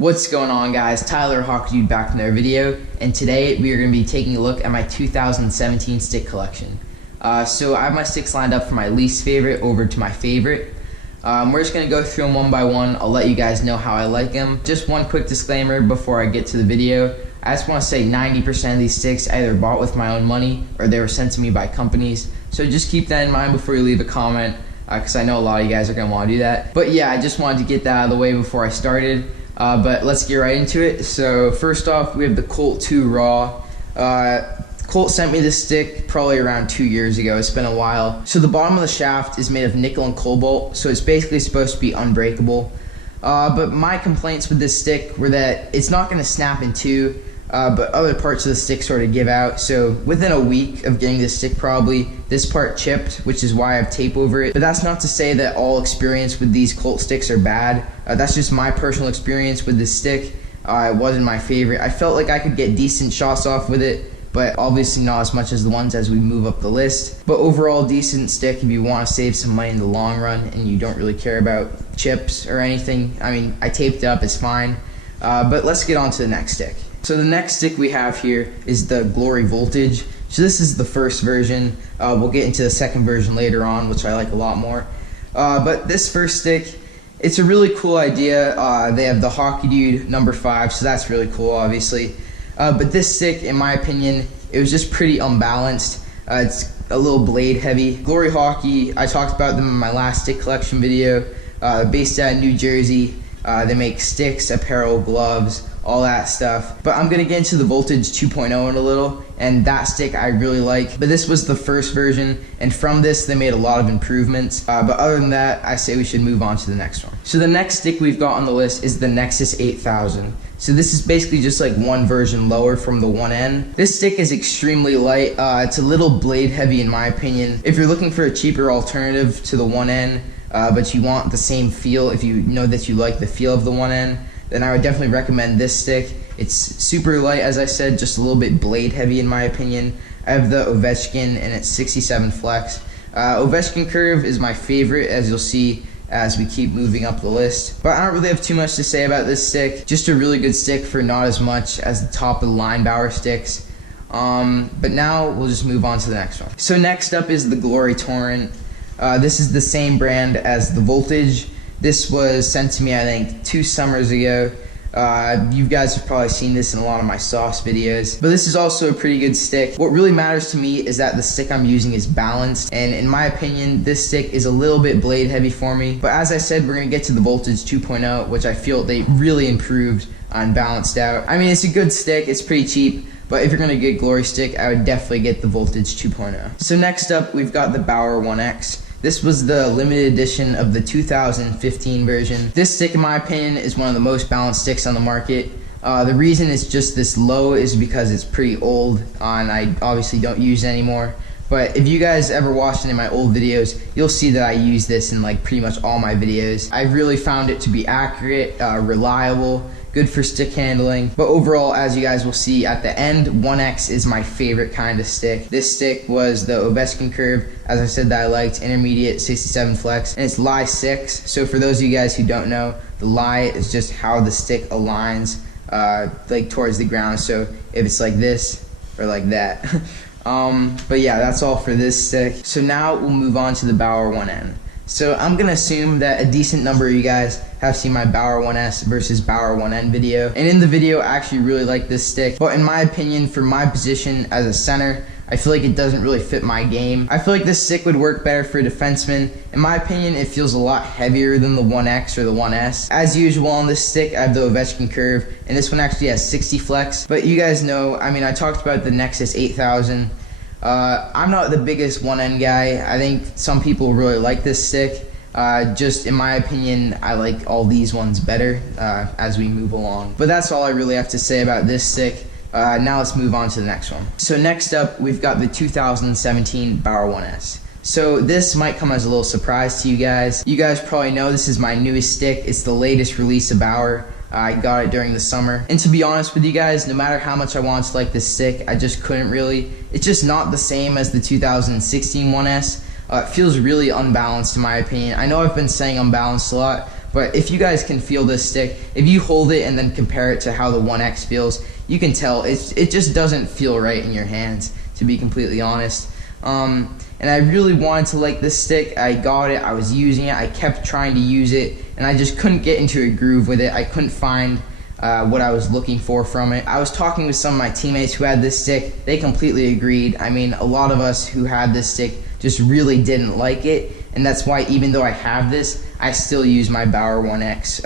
What's going on, guys? Tyler Hockey Dude back in another video, and today we are going to be taking a look at my 2017 stick collection. So I have my sticks lined up from my least favorite over to my favorite. We're just going to go through them one by one. I'll let you guys know how I like them. Just one quick disclaimer before I get to the video. I just want to say 90% of these sticks I either bought with my own money or they were sent to me by companies. So just keep that in mind before you leave a comment, because I know a lot of you guys are going to want to do that. But yeah, I just wanted to get that out of the way before I started. But let's get right into it. So first off, we have the Colt 2 Raw. Colt sent me this stick probably around 2 years ago. It's been a while. So the bottom of the shaft is made of nickel and cobalt, so it's basically supposed to be unbreakable. But my complaints with this stick were that it's not going to snap in two, but other parts of the stick sort of give out. So within a week of getting this stick, probably this part chipped, which is why I have tape over it. But that's not to say that all experience with these Colt sticks are bad. That's just my personal experience with this stick. It wasn't my favorite. I felt like I could get decent shots off with it, but obviously not as much as the ones as we move up the list. But overall, decent stick if you want to save some money in the long run and you don't really care about chips or anything. I mean, I taped it up, it's fine. But let's get on to the next stick. So the next stick we have here is the Glory Voltage. So this is the first version. We'll get into the second version later on, which I like a lot more. But this first stick, it's a really cool idea. They have the Hockey Dude number 5, so that's really cool, obviously. But this stick, in my opinion, it was just pretty unbalanced. It's a little blade heavy. Glory Hockey, I talked about them in my last stick collection video. Based out of New Jersey. They make sticks, apparel, gloves, all that stuff. But I'm going to get into the Voltage 2.0 in a little, and that stick I really like. But this was the first version, and from this they made a lot of improvements. But other than that, I say we should move on to the next one. So the next stick we've got on the list is the Nexus 8000. So this is basically just like one version lower from the 1N. This stick is extremely light. It's a little blade heavy in my opinion. If you're looking for a cheaper alternative to the 1N, but you want the same feel, if you know that you like the feel of the 1N, then I would definitely recommend this stick. It's super light, as I said, just a little bit blade heavy in my opinion. I have the Ovechkin and it's 67 flex. Ovechkin curve is my favorite, as you'll see as we keep moving up the list. But I don't really have too much to say about this stick. Just a really good stick for not as much as the top of the line Bauer sticks. But now we'll just move on to the next one. So next up is the Glory Torrent. This is the same brand as the Voltage. This was sent to me, I think, 2 summers ago. You guys have probably seen this in a lot of my sauce videos. But this is also a pretty good stick. What really matters to me is that the stick I'm using is balanced. And in my opinion, this stick is a little bit blade heavy for me. But as I said, we're going to get to the Voltage 2.0, which I feel they really improved and balanced out. I mean, it's a good stick. It's pretty cheap. But if you're going to get Glory stick, I would definitely get the Voltage 2.0. So next up, we've got the Bauer 1X. This was the limited edition of the 2015 version. This stick, in my opinion, is one of the most balanced sticks on the market. The reason it's just this low is because it's pretty old, and I obviously don't use it anymore. But if you guys ever watched any of my old videos, you'll see that I use this in like pretty much all my videos. I really found it to be accurate, reliable, good for stick handling. But overall, as you guys will see at the end, 1X is my favorite kind of stick. This stick was the Ovechkin curve, as I said, that I liked, intermediate 67 flex, and it's lie 6. So for those of you guys who don't know, the lie is just how the stick aligns like towards the ground. So if it's like this or like that. But yeah, that's all for this stick. So now we'll move on to the Bauer 1N. So I'm going to assume that a decent number of you guys have seen my Bauer 1S versus Bauer 1N video. And in the video, I actually really like this stick. But in my opinion, for my position as a center, I feel like it doesn't really fit my game. I feel like this stick would work better for a defenseman. In my opinion, it feels a lot heavier than the 1X or the 1S. As usual on this stick, I have the Ovechkin curve, and this one actually has 60 flex. But you guys know, I mean, I talked about the Nexus 8000. I'm not the biggest 1N guy. I think some people really like this stick. Just in my opinion, I like all these ones better as we move along. But that's all I really have to say about this stick. Now let's move on to the next one. So next up, we've got the 2017 Bauer 1S. So this might come as a little surprise to you guys. You guys probably know this is my newest stick. It's the latest release of Bauer. I got it during the summer. And to be honest with you guys, no matter how much I wanted to like this stick, I just couldn't really. It's just not the same as the 2016 1S. It feels really unbalanced in my opinion. I know I've been saying unbalanced a lot, But if you guys can feel this stick, if you hold it and then compare it to how the 1X feels, you can tell it just doesn't feel right in your hands, to be completely honest. And I really wanted to like this stick. I got it, I was using it, I kept trying to use it, and I just couldn't get into a groove with it. I couldn't find what I was looking for from it. I was talking with some of my teammates who had this stick. They completely agreed. I mean, a lot of us who had this stick just really didn't like it, and that's why even though I have this, I still use my Bauer 1X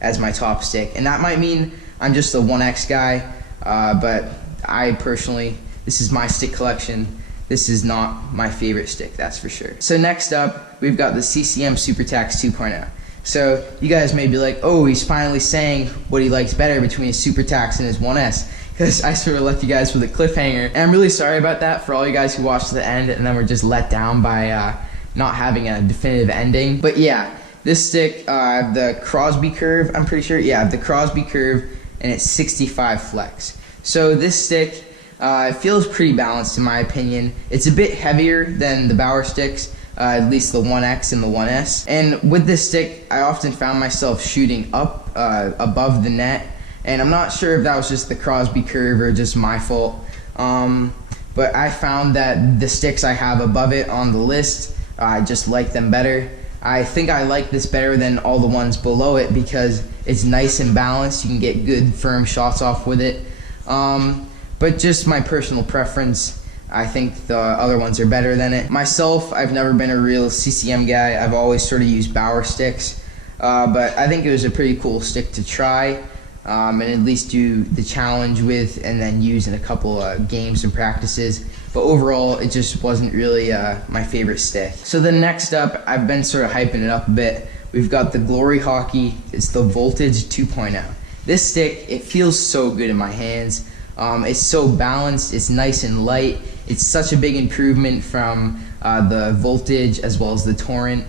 as my top stick. And that might mean I'm just a 1X guy, but I personally, this is my stick collection. This is not my favorite stick, that's for sure. So next up, we've got the CCM Super Tacks 2.0. So you guys may be like, oh, he's finally saying what he likes better between his Super Tacks and his 1S, because I sort of left you guys with a cliffhanger. And I'm really sorry about that for all you guys who watched to the end and then were just let down by not having a definitive ending. But yeah, this stick, the Crosby curve, I'm pretty sure, yeah, the Crosby curve, and it's 65 flex. So this stick, it feels pretty balanced in my opinion. It's a bit heavier than the Bauer sticks, at least the 1X and the 1S. And with this stick, I often found myself shooting up above the net, and I'm not sure if that was just the Crosby curve or just my fault. But I found that the sticks I have above it on the list, I just like them better. I think I like this better than all the ones below it because it's nice and balanced. You can get good firm shots off with it. But just my personal preference, I think the other ones are better than it. Myself, I've never been a real CCM guy. I've always sort of used Bauer sticks. But I think it was a pretty cool stick to try and at least do the challenge with and then use in a couple games and practices. But overall, it just wasn't really my favorite stick. So then next up, I've been sort of hyping it up a bit. We've got the Glory Hockey. It's the Voltage 2.0. This stick, it feels so good in my hands. It's so balanced, it's nice and light. It's such a big improvement from the Voltage as well as the Torrent.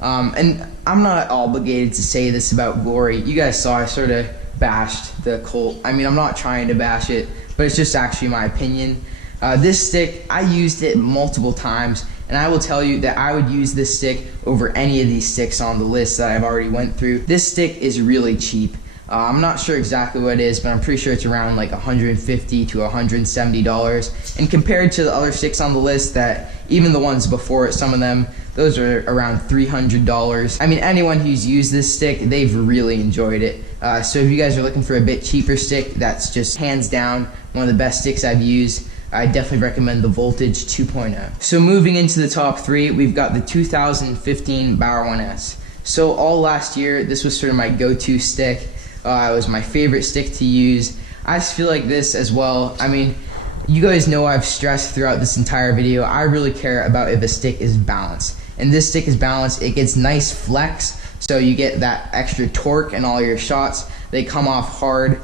And I'm not obligated to say this about Glory. You guys saw I sort of bashed the Colt. I mean, I'm not trying to bash it, but it's just actually my opinion. This stick, I used it multiple times, and I will tell you that I would use this stick over any of these sticks on the list that I've already went through. This stick is really cheap. I'm not sure exactly what it is, but I'm pretty sure it's around like $150 to $170. And compared to the other sticks on the list, that even the ones before it, some of them, those are around $300. I mean, anyone who's used this stick, they've really enjoyed it. So if you guys are looking for a bit cheaper stick, that's just hands down one of the best sticks I've used. I definitely recommend the Voltage 2.0. So moving into the top three, we've got the 2015 Bauer 1S. So all last year, this was sort of my go-to stick. It was my favorite stick to use. I just feel like this as well. I mean, you guys know I've stressed throughout this entire video, I really care about if a stick is balanced. And this stick is balanced. It gets nice flex, so you get that extra torque in all your shots. They come off hard.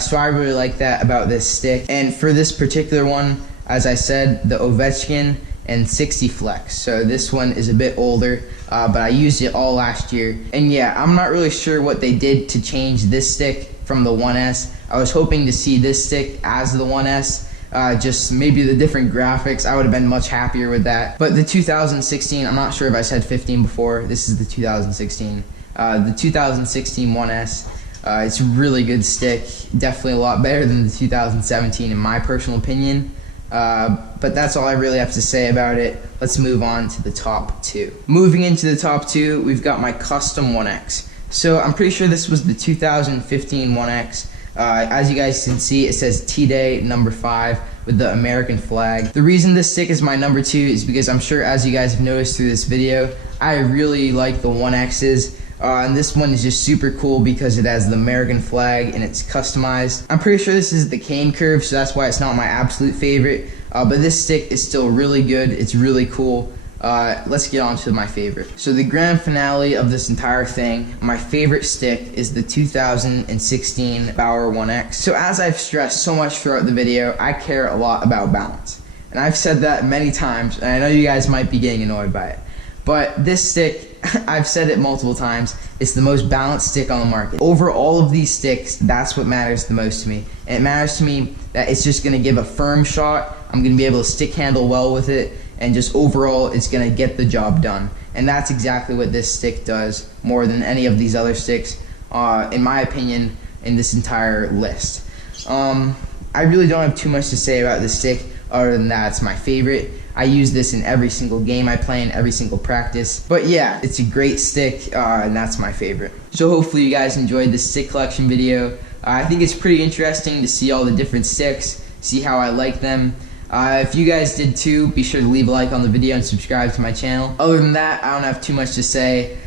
So I really like that about this stick. And for this particular one, as I said, the Ovechkin and 60 flex. So this one is a bit older, but I used it all last year. And yeah, I'm not really sure what they did to change this stick from the 1S. I was hoping to see this stick as the 1S, just maybe the different graphics. I would have been much happier with that. But the 2016, I'm not sure if I said 15 before. This is the 2016. The 2016 1S. It's a really good stick. Definitely a lot better than the 2017 in my personal opinion. But that's all I really have to say about it. Let's move on to the top two. Moving into the top two, we've got my custom 1X. So I'm pretty sure this was the 2015 1X. As you guys can see, it says T-Day number 5 with the American flag. The reason this stick is my number 2 is because I'm sure, as you guys have noticed through this video, I really like the 1Xs. And this one is just super cool because it has the American flag and it's customized. I'm pretty sure this is the cane curve, so that's why it's not my absolute favorite. But this stick is still really good. It's really cool. Let's get on to my favorite. So the grand finale of this entire thing, my favorite stick is the 2016 Bauer 1X. So as I've stressed so much throughout the video, I care a lot about balance. And I've said that many times, and I know you guys might be getting annoyed by it. But this stick, I've said it multiple times, it's the most balanced stick on the market. Over all of these sticks, that's what matters the most to me. And it matters to me that it's just gonna give a firm shot, I'm gonna be able to stick handle well with it, and just overall, it's gonna get the job done. and that's exactly what this stick does more than any of these other sticks, in my opinion, in this entire list. I really don't have too much to say about this stick other than that it's my favorite. I use this in every single game I play, in every single practice. But yeah, it's a great stick, and that's my favorite. So hopefully you guys enjoyed this stick collection video. I think it's pretty interesting to see all the different sticks, see how I like them. If you guys did too, be sure to leave a like on the video and subscribe to my channel. Other than that, I don't have too much to say.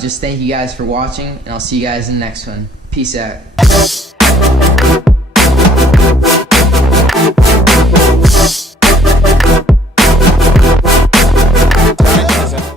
Just thank you guys for watching, and I'll see you guys in the next one. Peace out.